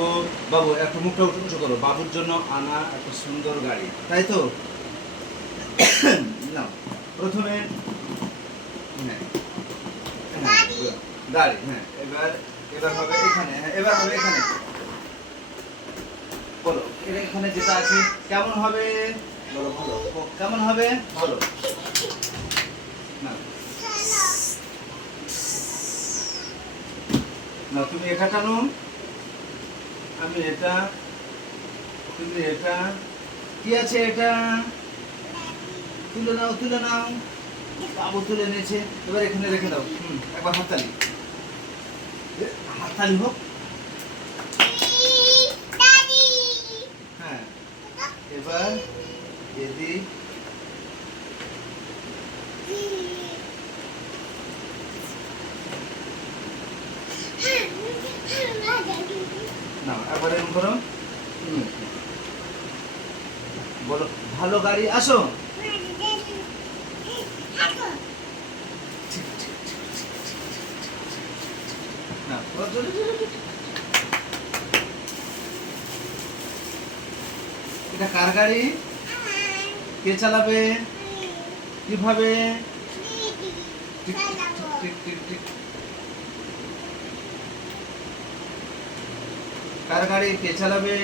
ও বাবু একটু মুখটা উঁচু করো। বাবুর জন্য আনা একটা সুন্দর গাড়ি, তাই তো? না, প্রথমে হ্যাঁ হ্যাঁ গাড়ি, হ্যাঁ এবার এবার হবে এখানে, হ্যাঁ এবার হবে এখানে। বলো এখানে যেটা আছে কেমন হবে? বলো ভালো কেমন হবে? ভালো না না, তুমি এটা টানো, আমি এটা, তুমি এটা, কি আছে এটা? তুলে নাও তুলে নাও। বাবু তুলে নিয়েছে, এবার এখানে রেখে দাও। একবার হাততালি, হাততালি হোক। হ্যাঁ এবার এদিক, না একবার এরকম করো। বলো ভালো গাড়ি আসো। না এটা কার গাড়ি? কে চালাবে? কিভাবে? টিক টিক টিক টিক টিক। কার গাড়ি কে চালাবে?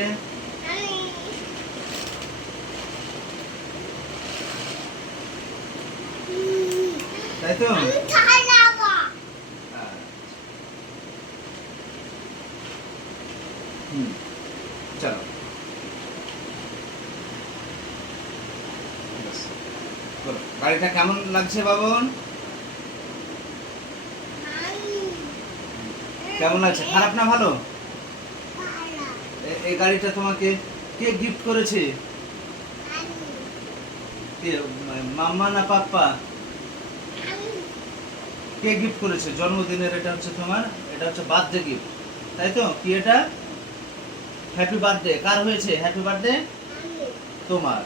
তাই তো? চলো বলো, গাড়িটা কেমন লাগছে বাবন? কেমন লাগছে? খারাপ না ভালো? এই গাড়িটা তোমাকে কে গিফট করেছে? কে, মাম্মা না পাপ্পা? কে গিফট করেছে? জন্মদিনের এটা হচ্ছে তোমার, এটা হচ্ছে বার্থডে গিফট, তাই তো? কি এটা? হ্যাপি বার্থডে কার হয়েছে? হ্যাপি বার্থডে তোমার।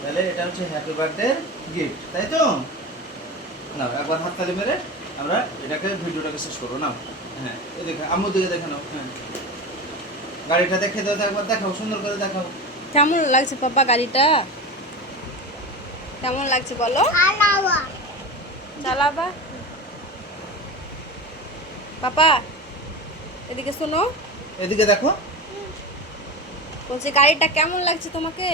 তাহলে এটা হচ্ছে হ্যাপি বার্থডে গিফট, তাই তো? না একবার হাততালি মেরে আমরা এটাকে, ভিডিওটাকে শেষ করবো না। হ্যাঁ এদিকে আম্মুর দিকে দেখে নাও। হ্যাঁ গাড়িটা দেখে দাও, একবার দেখাও, সুন্দর করে দেখাও। কেমন লাগছে পাপা গাড়িটা? কেমন লাগছে বলো? চালাবা পাপা, এদিকে শোনো, এদিকে দেখো। বলছি গাড়িটা কেমন লাগছে তোমাকে?